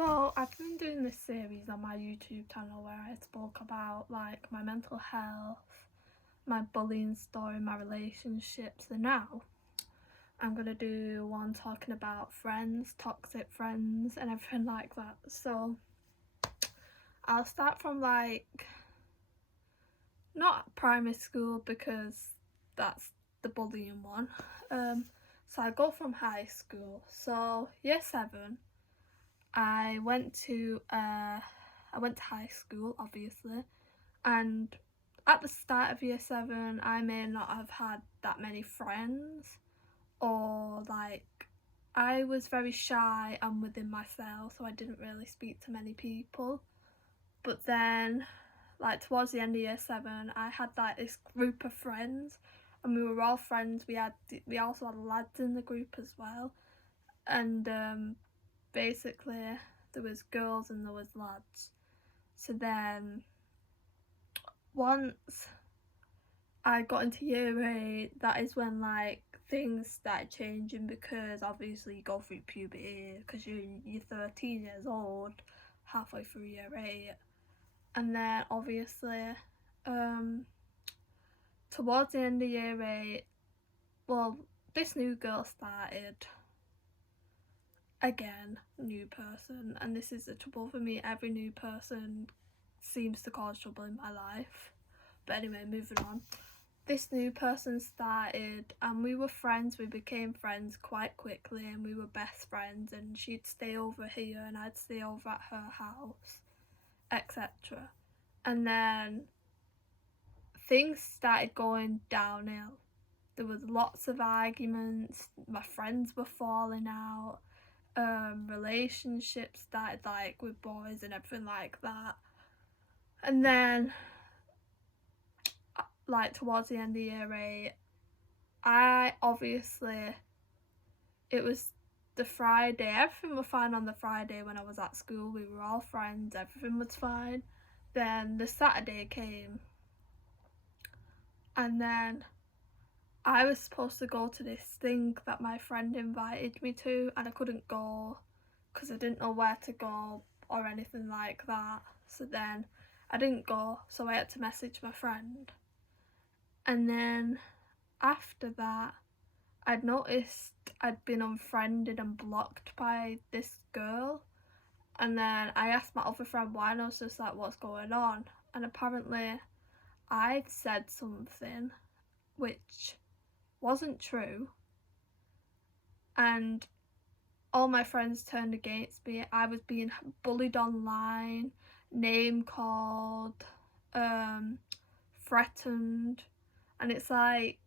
So I've been doing this series on my YouTube channel where I spoke about like my mental health, my bullying story, my relationships, and now I'm gonna do one talking about friends, toxic friends, and everything like that. So I'll start from like not primary school because that's the bullying one. So I go from high school. So year 7 I went to high school, obviously, and at the start of year 7, I may not have had that many friends, or like I was very shy and within myself, so I didn't really speak to many people. But then, like towards the end of year 7, I had like this group of friends, and we were all friends. We also had lads in the group as well, and basically there was girls and there was lads. So then once I got into year 8, that is when like things started changing, because obviously you go through puberty because you're 13 years old halfway through year 8. And then obviously towards the end of year 8, well, this new girl started again, new person, and this is the trouble for me. Every new person seems to cause trouble in my life. But anyway, moving on. This new person started and we were friends. We became friends quite quickly and we were best friends, and she'd stay over here and I'd stay over at her house, etc. And then things started going downhill. There was lots of arguments, my friends were falling out, relationships started like with boys and everything like that. And then like towards the end of year 8, I obviously, it was the Friday, everything was fine on the Friday when I was at school, we were all friends, everything was fine. Then the Saturday came, and then I was supposed to go to this thing that my friend invited me to, and I couldn't go because I didn't know where to go or anything like that. So then I didn't go, so I had to message my friend. And then after that, I'd noticed I'd been unfriended and blocked by this girl, and then I asked my other friend why, and I was just like, what's going on? And apparently I'd said something which wasn't true, and all my friends turned against me. I was being bullied online, name called, threatened, and it's like,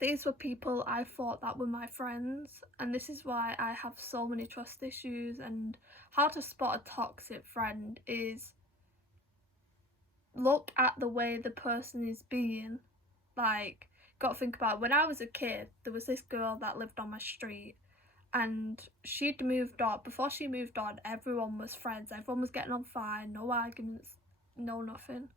these were people I thought that were my friends, and this is why I have so many trust issues. And how to spot a toxic friend is look at the way the person is being. Like, gotta think about, when I was a kid, there was this girl that lived on my street, and she'd moved on. Before she moved on, everyone was friends, everyone was getting on fine, no arguments, no nothing.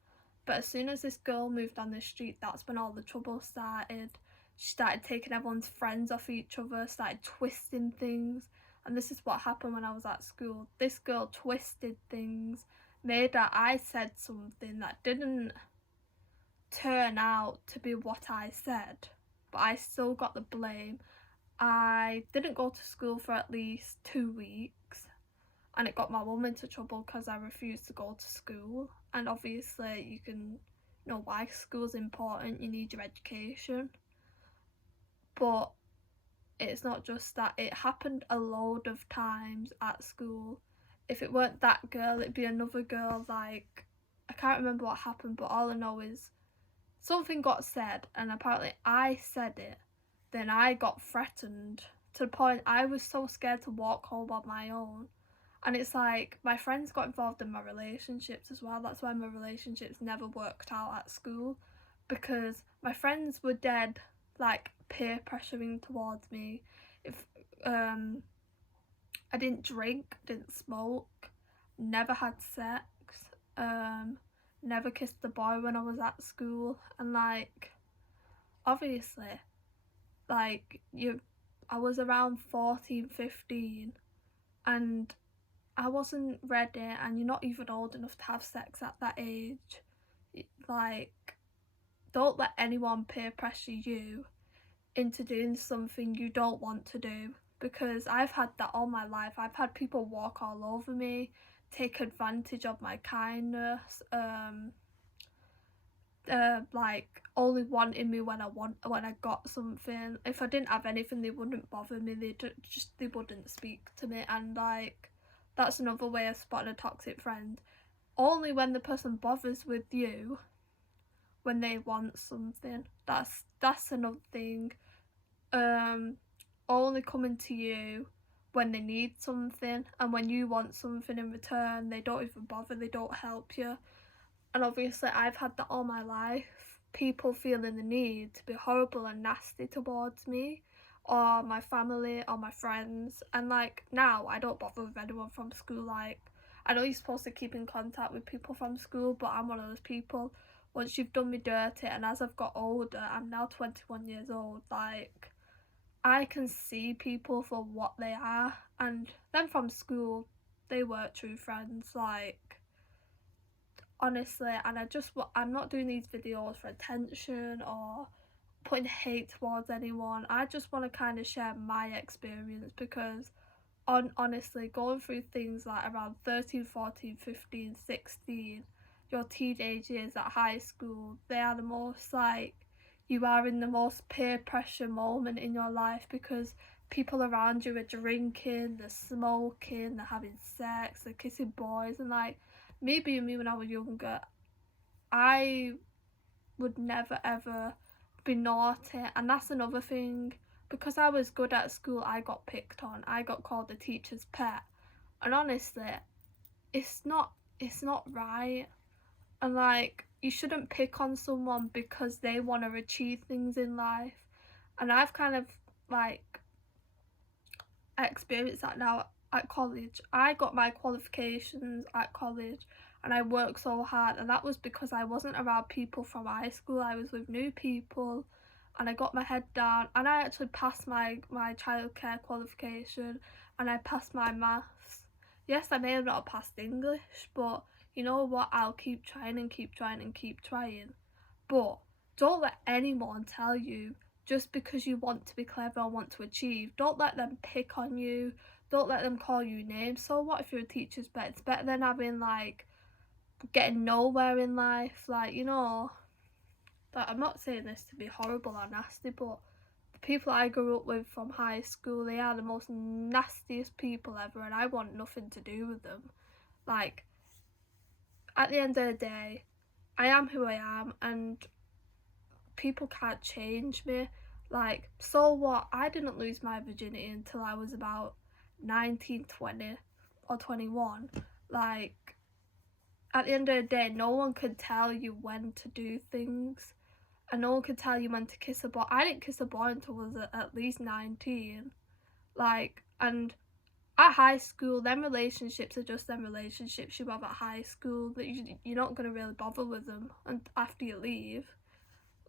But as soon as this girl moved on the street, that's when all the trouble started. She started taking everyone's friends off each other, started twisting things. And this is what happened when I was at school. This girl twisted things, made that I said something that didn't turn out to be what I said, but I still got the blame. I didn't go to school for at least 2 weeks, and it got my mum into trouble because I refused to go to school. And obviously you can know why school's important, you need your education. But it's not just that, it happened a load of times at school. If it weren't that girl, it'd be another girl. Like, I can't remember what happened, but all I know is something got said, and apparently I said it. Then I got threatened to the point I was so scared to walk home on my own. And it's like, my friends got involved in my relationships as well. That's why my relationships never worked out at school, because my friends were dead like peer pressuring towards me. If I didn't drink, didn't smoke, never had sex, never kissed a boy when I was at school. And like, obviously, like, I was around 14, 15, and I wasn't ready, and you're not even old enough to have sex at that age. Like, don't let anyone peer pressure you into doing something you don't want to do, because I've had that all my life. I've had people walk all over me, take advantage of my kindness, like only wanting me when I got something. If I didn't have anything, they wouldn't bother me. They wouldn't speak to me, and like that's another way of spotting a toxic friend. Only when the person bothers with you when they want something. That's another thing. Only coming to you when they need something, and when you want something in return, they don't even bother. They don't help you. And obviously I've had that all my life, people feeling the need to be horrible and nasty towards me or my family or my friends. And like now I don't bother with anyone from school. Like, I know you're supposed to keep in contact with people from school, but I'm one of those people, once you've done me dirty, and as I've got older, I'm now 21 years old, like I can see people for what they are, and then from school they weren't true friends, like honestly. And I'm not doing these videos for attention or putting hate towards anyone. I just want to kind of share my experience, because honestly, going through things like around 13, 14, 15, 16, your teenage years at high school, they are the most like, you are in the most peer pressure moment in your life, because people around you are drinking, they're smoking, they're having sex, they're kissing boys. And like, me being me when I was younger, I would never ever be naughty. And that's another thing, because I was good at school, I got picked on, I got called the teacher's pet. And honestly, it's not right. And like, you shouldn't pick on someone because they want to achieve things in life. And I've kind of like experienced that now at college. I got my qualifications at college and I worked so hard, and that was because I wasn't around people from high school. I was with new people, and I got my head down, and I actually passed my childcare qualification, and I passed my maths. Yes, I may have not passed English, but you know what, I'll keep trying and keep trying and keep trying. But don't let anyone tell you, just because you want to be clever or want to achieve, don't let them pick on you, don't let them call you names. So what if you're a teacher's pet? It's better than having like getting nowhere in life. Like, you know, like, I'm not saying this to be horrible or nasty, but the people I grew up with from high school, they are the most nastiest people ever, and I want nothing to do with them. Like, at the end of the day, I am who I am, and people can't change me. Like, so what? I didn't lose my virginity until I was about 19, 20 or 21. Like, at the end of the day, no one could tell you when to do things, and no one could tell you when to kiss a boy. I didn't kiss a boy until I was at least 19. Like, and at high school, them relationships are just them relationships you have at high school, that you're not going to really bother with them and after you leave.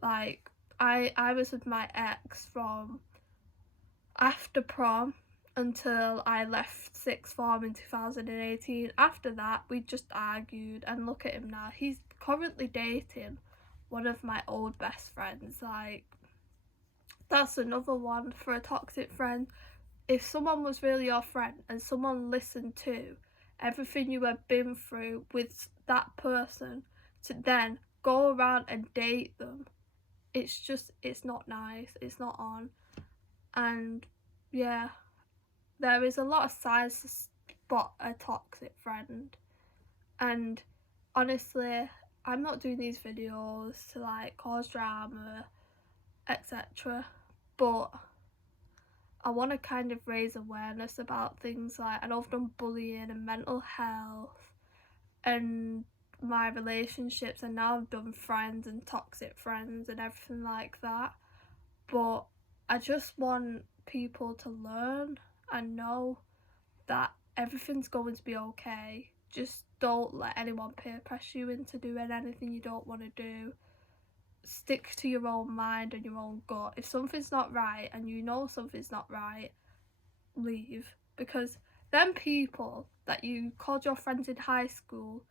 Like, I was with my ex from after prom until I left sixth form in 2018. After that, we just argued, and look at him now. He's currently dating one of my old best friends. Like, that's another one for a toxic friend. If someone was really your friend and someone listened to everything you had been through with that person to then go around and date them, it's not nice, it's not on. And yeah, there is a lot of signs to spot a toxic friend. And honestly, I'm not doing these videos to like cause drama, etc. But I want to kind of raise awareness about things like, I know I've done bullying and mental health and my relationships, and now I've done friends and toxic friends and everything like that. But I just want people to learn and know that everything's going to be okay. Just don't let anyone peer pressure you into doing anything you don't want to do. Stick to your own mind and your own gut. If something's not right and you know something's not right, leave. Because them people that you called your friends in high school,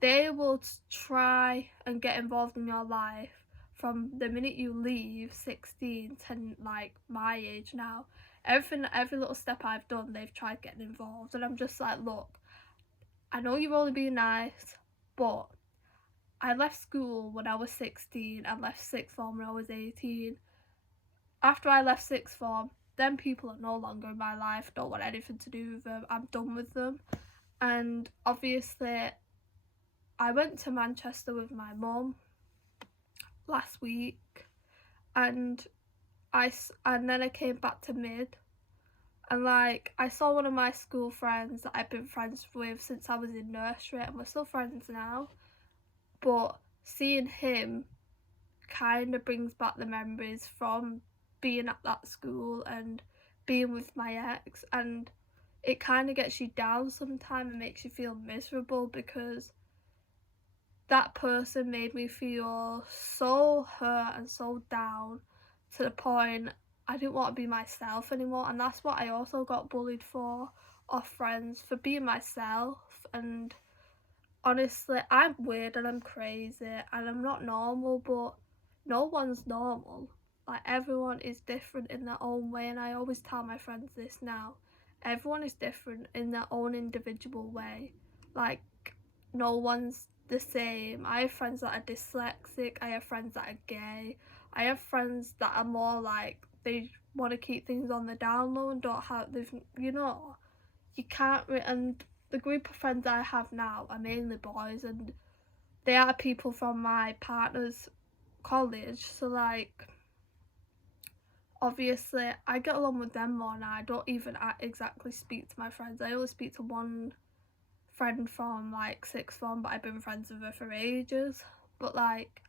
they will try and get involved in your life from the minute you leave 16 to like my age now. Every little step I've done, they've tried getting involved, and I'm just like, look, I know you're only being nice, but I left school when I was 16 and left sixth form when I was 18. After I left sixth form, them people are no longer in my life, don't want anything to do with them, I'm done with them. And obviously I went to Manchester with my mum last week, and then I came back to Mid, and like I saw one of my school friends that I've been friends with since I was in nursery, and we're still friends now, but seeing him kind of brings back the memories from being at that school and being with my ex, and it kind of gets you down sometimes and makes you feel miserable because that person made me feel so hurt and so down to the point I didn't want to be myself anymore. And that's what I also got bullied for off friends, for being myself. And honestly, I'm weird and I'm crazy and I'm not normal, but no one's normal. Like, everyone is different in their own way, and I always tell my friends this now. Everyone is different in their own individual way. Like, no one's the same. I have friends that are dyslexic, I have friends that are gay, I have friends that are more like they want to keep things on the down low and don't have, you can't, and the group of friends I have now are mainly boys, and they are people from my partner's college, so like obviously I get along with them more now. I don't even exactly speak to my friends. I only speak to one friend from like sixth form, but I've been friends with her for ages. But like,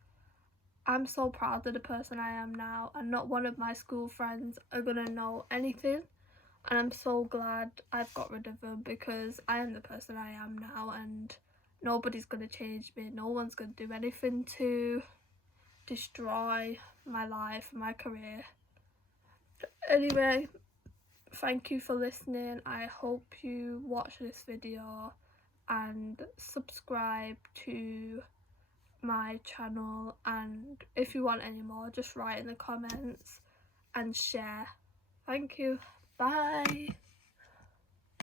I'm so proud of the person I am now, and not one of my school friends are gonna know anything. And I'm so glad I've got rid of them, because I am the person I am now, and nobody's gonna change me. No one's gonna do anything to destroy my life and my career. Anyway, thank you for listening. I hope you watch this video and subscribe to my channel, and if you want any more, just write in the comments and share. Thank you. Bye.